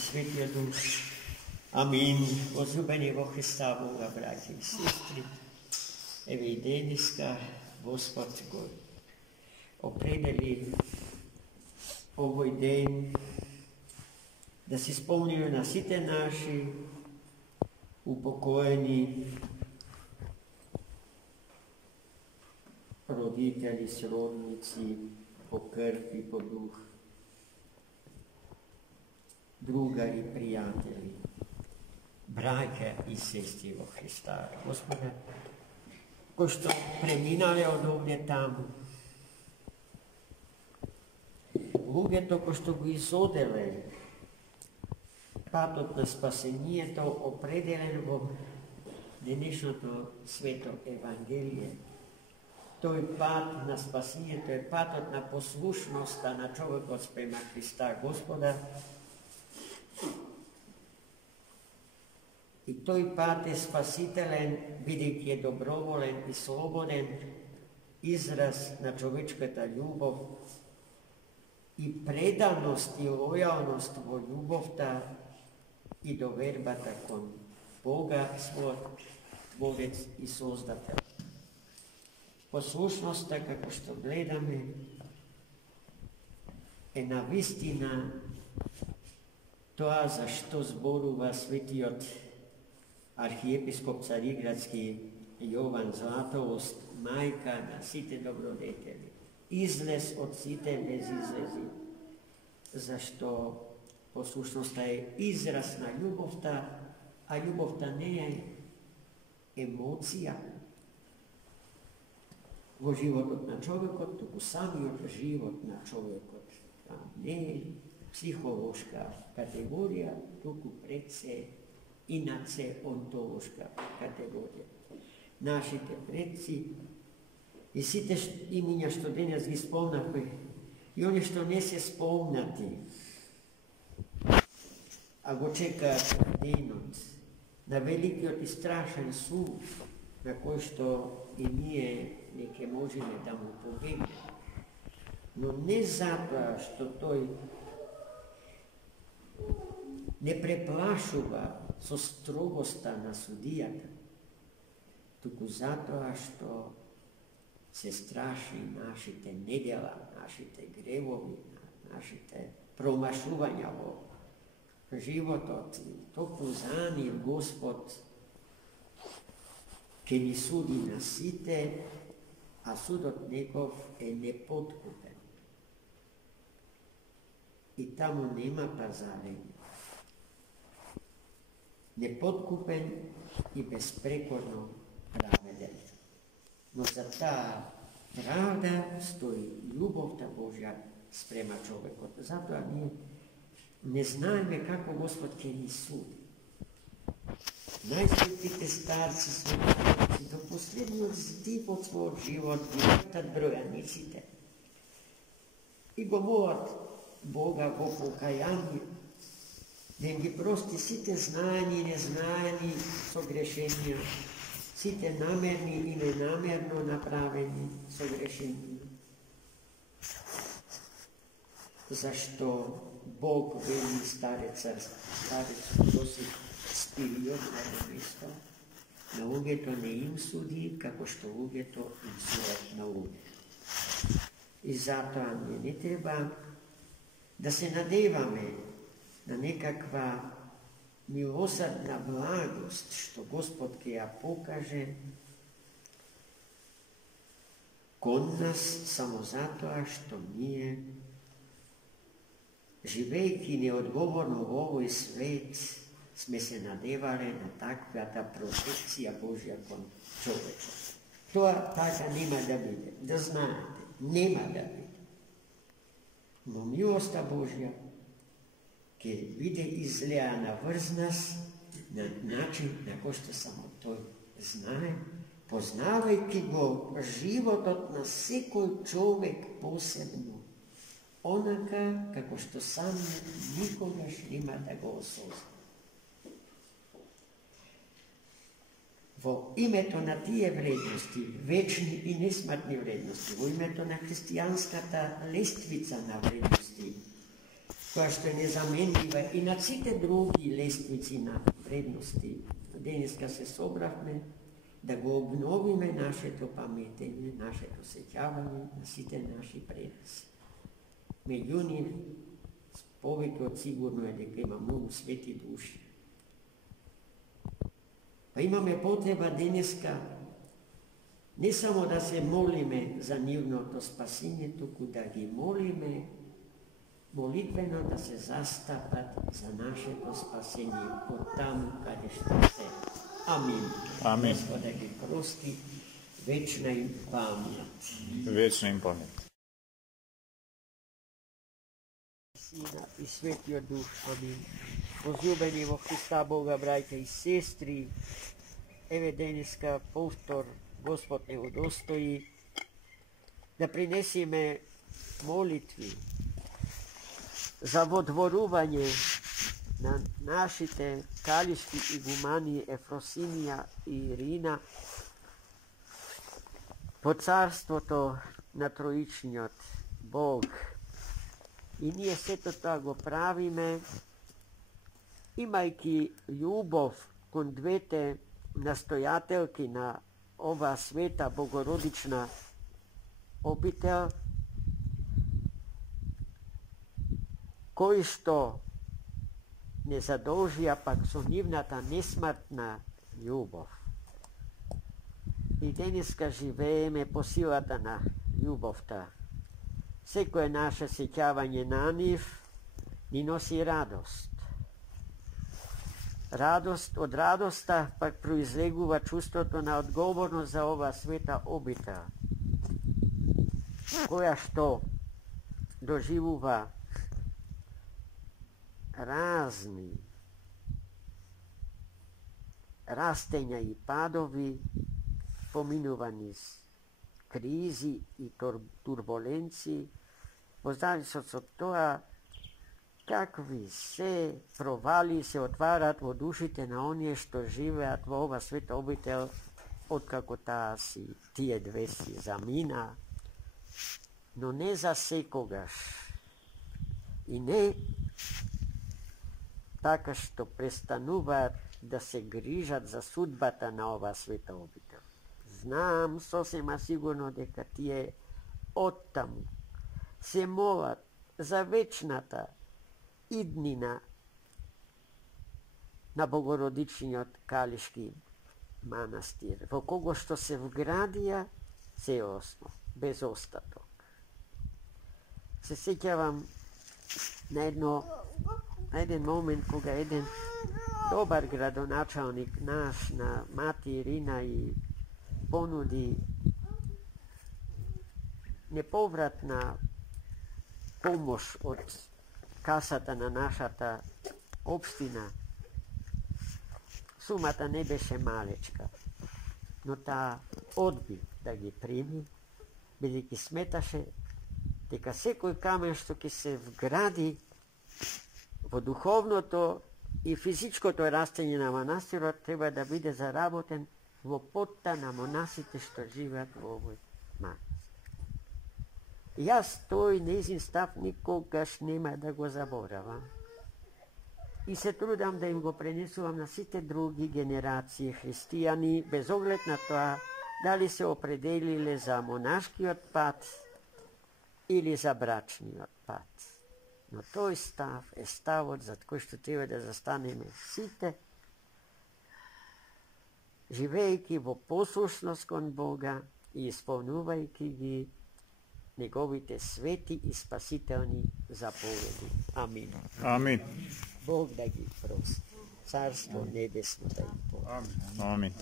Svetio Duh. Amin. Возлюбени во Христа Бога, браті і сестри, evi deniska Gospod го определи овој ден да се спомниме на сите наши упокоени родители, сродници по крв и по дух, другари, пријатели, браќа и сестри во Христа. Господа, кои што преминале од овде таму, луѓето кои што го изоделе патот на спасението, определен во денешното свето Евангелие. Тој пат на спасението е патот на послушноста на човекот спрема Христа Господа. И тој пат е спасителен, бидејќи е доброволен и слободен израз на човечката љубов и преданост и лојалност во љубовта и довербата кон Бога, својот Творец и Создател. Послушноста, како што гледаме, е навистина тоа за што зборува светиот архиепископ Цариградски Јован Златоуст, мајка на сите добродетели, излез од сите безизлези, зашто послушноста е израз на љубовта, а љубовта не е емоција во животот на човекот, туку самиот живот на човекот. Не е психолошка категорија, туку пред се инаце онтолошка категорија. Нашите предци и сите имиња што денес ги спомнавме, и они што не се спомнати, а го чекаат денот на великиот и страшен суд, на кој што и ние не ке можеме да му побегнеме. Но не затоа што тој не преплашува со строгоста на судијата, туку затоа што се страши нашите недела, нашите гревови, нашите промашувања во животот. Токму за нив Господ ќе ни суди на сите, а судот негов е непоткупен. И таму нема пазарење. Непоткупен и безпрекорно праведен. Но за таа правда стои љубовта Божја спрема човекот. Затоа ние не знаеме како Господ ќе ни суди. Најсветите старци, светоци, до последниот здив од својот живот ги вртат бројаниците и го молат Бога во покаяние да им ги прости сите знаени и незнаени согрешенија, сите намерни и ненамерно направени согрешенија. Зашто Бог вели старецот Јосиф Спириот на место, на луѓето не им суди, како што луѓето им судат на луѓето. И затоа не треба да се надеваме на некаква милосадна благост, што Господ ќе ја покаже кон нас само затоа што ние, живејќи неодговорно во овој свет, сме се надевале на таквата протекција Божја кон човекот. Тоа така нема да биде, да знаете, нема да биде. Но милоста Божја ќе биде излеана врз нас на начин на кој што само тој знае, познавајќи го животот на секој човек посебно, онака како што сам никогаш нема да го осозна. Во името на тие вредности, вечни и несмртни вредности, во името на христијанската лествица на вредности, koja što je nezamenljiva i na cite drugi lestvici na vrednosti. Dneska se sobrahme, da go obnovime naše to pametenje, naše to sećavanje, na site naši predasi. Među njih povekot sigurno je da ima mnogo sveti duši. Pa imame potreba dneska ne samo da se molime za njivno to spasenje, tuku da gi molime molitveno da se zastapat za naše to spasenje od tamo kada šta se. Amin. Amin. Gospoda gi prosti, večna im pamet. Večna im pamet. Sina i Svetio Duh. Amin. Возлюбени во Христа Бога, браќа и сестри, еве денеска повтор Господ не удостои да принесиме молитви за водворување на нашите калишки игумани Ефросинија и Ирина по царството на Троичниот Бог. И ние сето тоа го правиме имајќи љубов кон двете настојателки на ова света Богородична обител, кои што не задолжија пак со нивната несмртна љубов. И денеска живееме по силата на љубовта. Секое наше сеќавање на нив ни носи радост. Радост, од радоста пак произлегува чувството на одговорност за ова света обител, која што доживува разни растења и падови, поминува низ кризи и турбуленции, во зависност од тоа какви се провали се отварат во душите на оние што живеат во ова света обител, откако таа си тие две си замина, но не за секогаш и не така што престануваат да се грижат за судбата на ова света обител. Знам сосема сигурно дека тие оттаму се молат за вечната иднина на Богородичниот Калишки манастир, во кого што се вградија целосно, без остаток. Се сеќавам на еден момент кога еден добар градоначалник наш на мати Ирина и понуди неповратна помош од касата на нашата општина. Сумата не беше малечка, но таа одби да ги прими, бидејќи сметаше дека секој камен што ќе се вгради во духовното и физичкото растење на манастирот треба да биде заработен во потта на монасите што живеат во овој манастир. Јас тој нејзин став никогаш нема да го заборавам. И се трудам да им го пренесувам на сите други генерации христијани, без оглед на тоа дали се определиле за монашкиот пат или за брачниот пат. Но тој став е ставот за кој што треба да застанеме сите, живејќи во послушност кон Бога и исполнувајќи ги неговите свети и спасителни заповеди. Амин. Амин. Бог да ги прости. Царство небесно да им помогне. Амин.